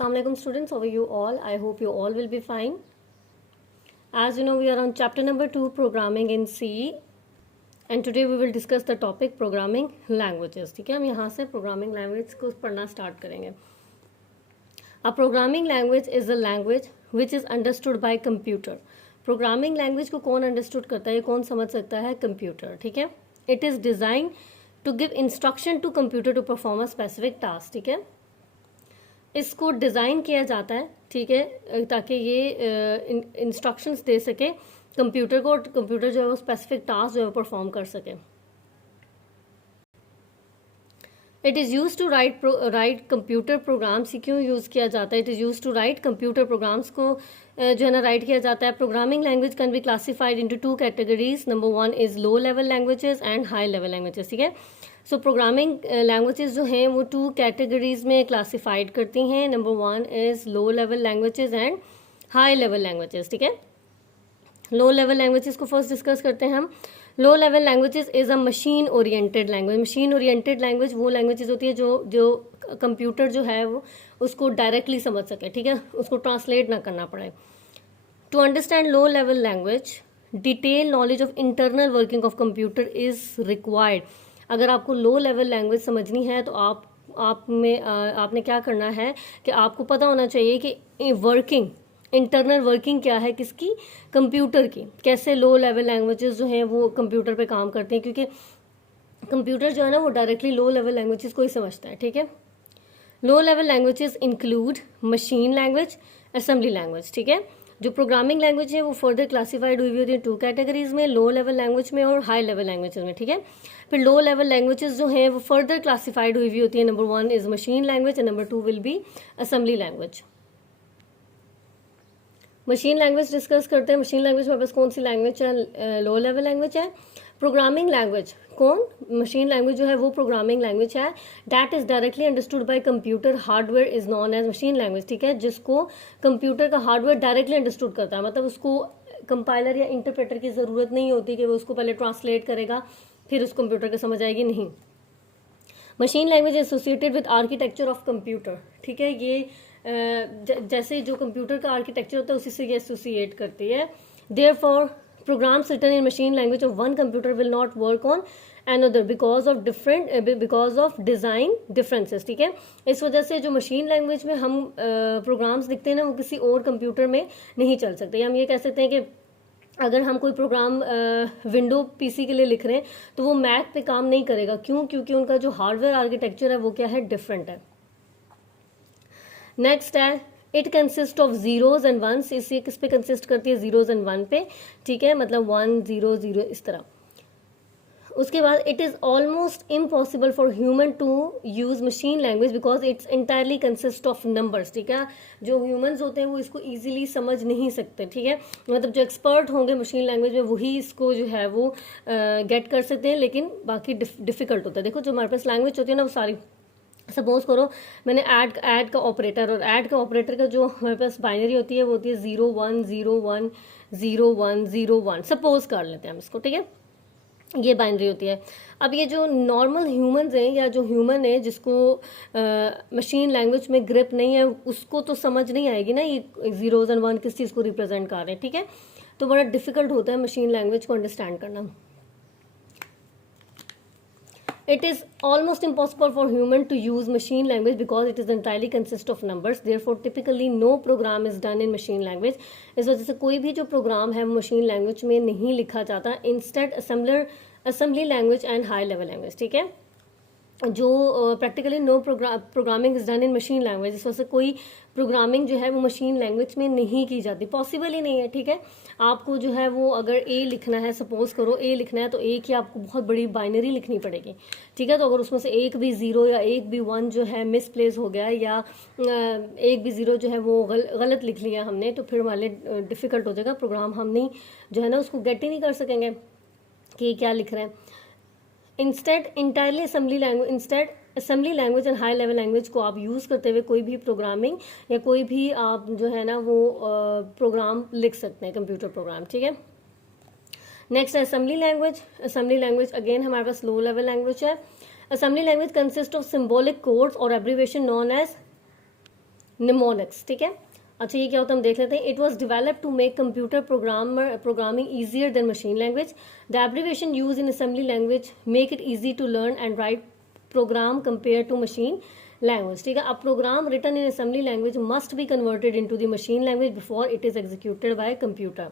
Assalamualaikum students, how are you all? I hope you all will be fine. As you know, we are on chapter number 2, programming in C, and today we will discuss the topic programming languages. ठीक है, हम यहाँ से programming language को पढ़ना start करेंगे. A programming language is a language which is understood by computer. Programming language को कौन understood करता है, कौन समझ सकता है? Computer. ठीक है. It is designed to give instruction to computer to perform a specific task. ठीक है. इसको डिज़ाइन किया जाता है, ठीक है, ताकि ये इंस्ट्रक्शंस दे सके कंप्यूटर को, कंप्यूटर जो है वो स्पेसिफिक टास्क जो है परफॉर्म कर सके. It is use to write computer programs. क्यों यूज़ किया जाता है? It is use to write computer programs को जो है ना राइट किया जाता है. Programming language can be classified into 2 categories. Number 1 is low level languages and high level languages. ठीक है. सो प्रोग्रामिंग लैंग्वेजेस जो हैं वो 2 कैटेगरीज में क्लासिफाइड करती हैं. Number 1 is low level languages and high level languages. ठीक है. लो लेवल लैंग्वेजेस को फर्स्ट डिस्कस करते हैं हम. लो level languages is a machine oriented language. Machine oriented language वो लैंग्वेजेस होती है जो कंप्यूटर जो है वो उसको डायरेक्टली समझ सके. ठीक है, उसको ट्रांसलेट ना करना पड़े. To understand low level language, detail knowledge of internal working of computer is required. अगर आपको लो लेवल लैंग्वेज समझनी है तो आपने क्या करना है कि आपको पता होना चाहिए कि वर्किंग, इंटरनल वर्किंग क्या है किसकी? कंप्यूटर की. कैसे लो लेवल लैंग्वेजेस जो हैं वो कंप्यूटर पे काम करते हैं, क्योंकि कंप्यूटर जो है ना वो डायरेक्टली लो लेवल लैंग्वेजेस को ही समझता है. ठीक है. Low level languages include machine language, assembly language. ठीक है. जो प्रोग्रामिंग लैंग्वेज है वो फर्दर क्लासिफाइड हुई होती है 2 कैटेगरीज में, लो लेवल लैंग्वेज में और हाई लेवल लैंग्वेजेस में. ठीक है. फिर लो लेवल लैंग्वेजेस जो हैं वो फर्दर क्लासिफाइड हुई होती है. Number 1 is machine language and number 2 will be assembly language. Machine language discuss करते हैं. मशीन लैंग्वेज में बस कौन सी लैंग्वेज है? लो लेवल लैंग्वेज है. प्रोग्रामिंग लैंग्वेज कौन? मशीन लैंग्वेज जो है वो प्रोग्रामिंग लैंग्वेज है. That is directly understood by computer. Hardware is known as machine language. ठीक है, जिसको कंप्यूटर का हार्डवेयर डायरेक्टली अंडरस्टूड करता है. मतलब उसको कंपाइलर या इंटरप्रेटर की जरूरत नहीं होती कि वो उसको पहले ट्रांसलेट करेगा फिर उस कंप्यूटर को समझ आएगी. नहीं. Machine language associated with architecture of computer. ठीक है, ये जैसे जो कंप्यूटर का आर्किटेक्चर होता है उसी से ये एसोसिएट करती है. Therefore programs written in machine language of one computer will not work on another because of design differences. ठीक है. इस वजह से जो मशीन लैंग्वेज में हम प्रोग्राम्स लिखते हैं ना वो किसी और कंप्यूटर में नहीं चल सकते. हम ये कह सकते हैं कि अगर हम कोई प्रोग्राम विंडो पीसी के लिए लिख रहे हैं तो वो मैक पे काम नहीं करेगा. क्यों? क्योंकि उनका जो हार्डवेयर आर्किटेक्चर है वो क्या है? डिफरेंट है. नेक्स्ट है it consist of zeros and ones. इसे किस पे कंसिस्ट करती है? जीरोज एंड 1 पे. ठीक है, मतलब 1 0 0 इस तरह. उसके बाद it is almost impossible for human to use machine language because it's entirely consist of numbers. ठीक है, जो ह्यूमंस होते हैं वो इसको इजीली समझ नहीं सकते. ठीक है, मतलब जो एक्सपर्ट होंगे मशीन लैंग्वेज में वही इसको जो है वो गेट कर सकते हैं, लेकिन बाकी डिफिकल्ट होता है. देखो जो हमारे पास लैंग्वेज होती है ना वो सारी, सपोज करो मैंने ऐड का ऑपरेटर, और ऐड का ऑपरेटर का जो हमारे पास बाइनरी होती है वो होती है 0 1 0 1 0 1 0 1. सपोज कर लेते हैं हम इसको. ठीक है, ये बाइनरी होती है. अब ये जो नॉर्मल ह्यूमंस हैं या जो ह्यूमन है जिसको मशीन लैंग्वेज में ग्रिप नहीं है उसको तो समझ नहीं आएगी ना ये जीरोज एंड 1 किस चीज़ को रिप्रेजेंट कर रहे हैं. ठीक है, तो बड़ा डिफिकल्ट होता है मशीन लैंग्वेज को अंडरस्टैंड करना. It is almost impossible for human to use machine language because it is entirely consist of numbers. Therefore, typically no program is done in machine language. इस वजह से कोई भी जो प्रोग्राम है मशीन लैंग्वेज में नहीं लिखा जाता. Instead assembly language and high level language. ठीक है, जो practically no programming is done in machine language. इस वजह से कोई प्रोग्रामिंग जो है वो मशीन लैंग्वेज में नहीं की जाती. पॉसिबल ही नहीं है. ठीक है, आपको जो है वो अगर ए लिखना है, सपोज करो ए लिखना है तो ए की आपको बहुत बड़ी बाइनरी लिखनी पड़ेगी. ठीक है, तो अगर उसमें से एक भी 0 या एक भी 1 जो है मिसप्लेस हो गया या एक भी 0 जो है वो गलत लिख लिया हमने तो फिर हमारे डिफिकल्ट हो जाएगा. प्रोग्राम हम नहीं जो है ना उसको गेट ही नहीं कर सकेंगे कि क्या लिख रहे हैं. Instead entirely assembly language and high level language को आप यूज़ करते हुए कोई भी प्रोग्रामिंग या कोई भी आप जो है ना वो प्रोग्राम लिख सकते हैं, कंप्यूटर प्रोग्राम. ठीक है. नेक्स्ट है assembly language. Assembly language again हमारे पास लो लेवल लैंग्वेज है. Assembly language consist of symbolic codes और एब्रीविएशन नॉन एज निमोनिक्स, ठीक है। अच्छा ये क्या होता है हम देख लेते हैं। It was develop to make computer programming easier than machine language. The abbreviation use in assembly language make it easy to learn and write program compare to machine language, ठीक है। अब program written in assembly language must be converted into the machine language before it is executed by computer.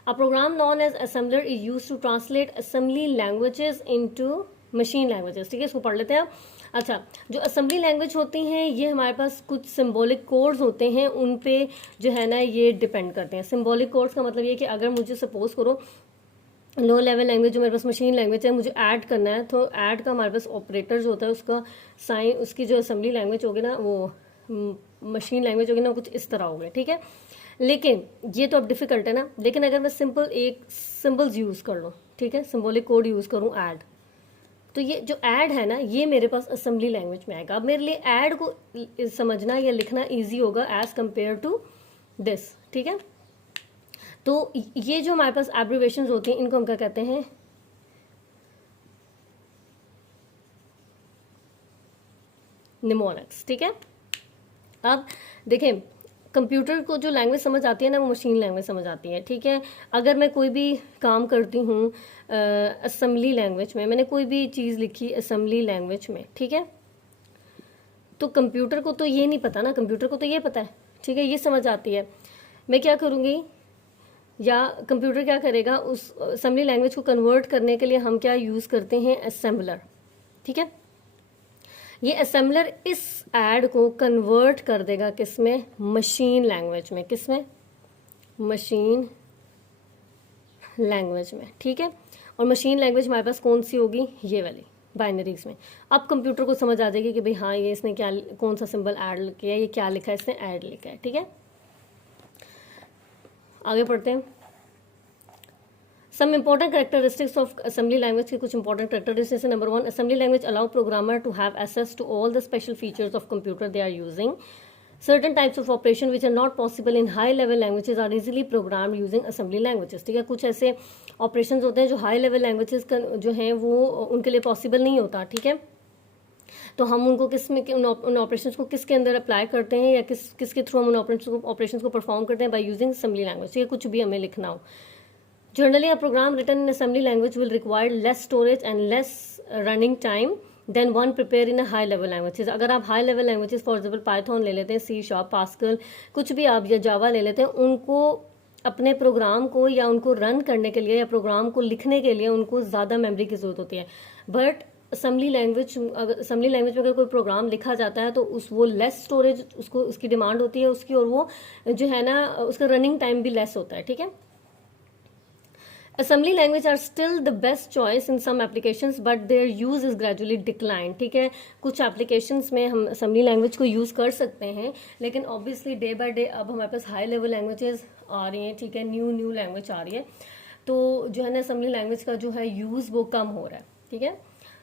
A program known as assembler is used to translate assembly languages into machine languages, ठीक है। इसको पढ़ लेते हैं। अच्छा, जो assembly language होती हैं ये हमारे पास कुछ सिंबॉलिक कोड्स होते हैं, उन पे जो है ना ये डिपेंड करते हैं। सिंबॉलिक कोड्स का मतलब ये कि अगर मुझे सपोज करो लो लेवल लैंग्वेज जो मेरे पास मशीन लैंग्वेज है, मुझे ऐड करना है, तो ऐड का हमारे पास ऑपरेटर जो होता है उसका साइन, उसकी जो असेंबली लैंग्वेज होगी ना वो मशीन लैंग्वेज होगी ना कुछ इस तरह होगी, ठीक है। लेकिन ये तो अब डिफिकल्ट है ना। लेकिन अगर मैं सिंपल एक सिंबल्स यूज़ कर लूँ, ठीक है, सिंबॉलिक कोड यूज़ करूँ ऐड, तो ये जो ऐड है ना ये मेरे पास असेंबली लैंग्वेज में आएगा। अब मेरे लिए ऐड को समझना या लिखना ईजी होगा एज कंपेयर टू दिस, ठीक है। तो ये जो हमारे पास एब्रिवेशंस होती हैं इनको हम क्या कहते हैं, निमोनिक्स, ठीक है। अब देखें कंप्यूटर को जो लैंग्वेज समझ आती है ना वो मशीन लैंग्वेज समझ आती है, ठीक है। अगर मैं कोई भी काम करती हूँ असेंबली लैंग्वेज में, मैंने कोई भी चीज़ लिखी असेंबली लैंग्वेज में, ठीक है, तो कंप्यूटर को तो ये नहीं पता ना, कंप्यूटर को तो ये पता है, ठीक है, ये समझ आती है। मैं क्या करूँगी या कंप्यूटर क्या करेगा, उस असेंबली लैंग्वेज को कन्वर्ट करने के लिए हम क्या यूज़ करते हैं, असेंबलर, ठीक है। ये असेंबलर इस ऐड को कन्वर्ट कर देगा किसमें, मशीन लैंग्वेज में, किसमें, मशीन लैंग्वेज में, ठीक है। और मशीन लैंग्वेज हमारे पास कौन सी होगी, ये वाली बाइनरीज में। अब कंप्यूटर को समझ आ जाएगी कि भाई हाँ ये इसने क्या कौन सा सिंबल ऐड किया, ये क्या लिखा है इसने, ऐड लिखा है, ठीक है। आगे पढ़ते हैं। Some important characteristics of assembly language के कुछ important characteristics है। Number 1, assembly language allow programmer to have access to all the special features of computer they are using. Certain types of operation which are not possible in high level languages are easily programmed using assembly languages, ठीक है। कुछ ऐसे operations होते हैं जो high level languages जो हैं वो उनके लिए possible नहीं होता, ठीक है। तो हम उनको किस में उन ऑपरेशंस को किसके अंदर अप्लाई करते हैं या किसके थ्रू हम उन ऑपरेशंस को परफॉर्म करते हैं, बाय यूजिंग असेंबली लैंग्वेज, ठीक है। कुछ भी हमें लिखना हो, Generally, a program written in assembly language will require less storage and less running time than one prepared in a high level languages. अगर आप high level languages for example Python ले लेते हैं, C Sharp, Pascal, कुछ भी आप या Java ले लेते हैं, उनको अपने प्रोग्राम को या उनको रन करने के लिए या प्रोग्राम को लिखने के लिए उनको ज़्यादा मेमोरी की ज़रूरत होती है। बट असेंबली लैंग्वेज में अगर कोई प्रोग्राम लिखा जाता है तो वो लेस स्टोरेज उसको उसकी डिमांड होती है उसकी, और वो जो है ना उसका रनिंग टाइम भी लेस होता है, ठीक है। Assembly language are still the best choice in some applications, but their use is gradually declined, ठीक है। कुछ applications में हम assembly language को use कर सकते हैं, लेकिन obviously day by day अब हमारे पास high level languages आ रही हैं, ठीक है, न्यू language आ रही है, तो जो है ना assembly language का जो है use वो कम हो रहा है, ठीक है।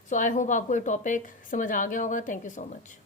So I hope आपको ये topic समझ आ गया होगा। Thank you so much.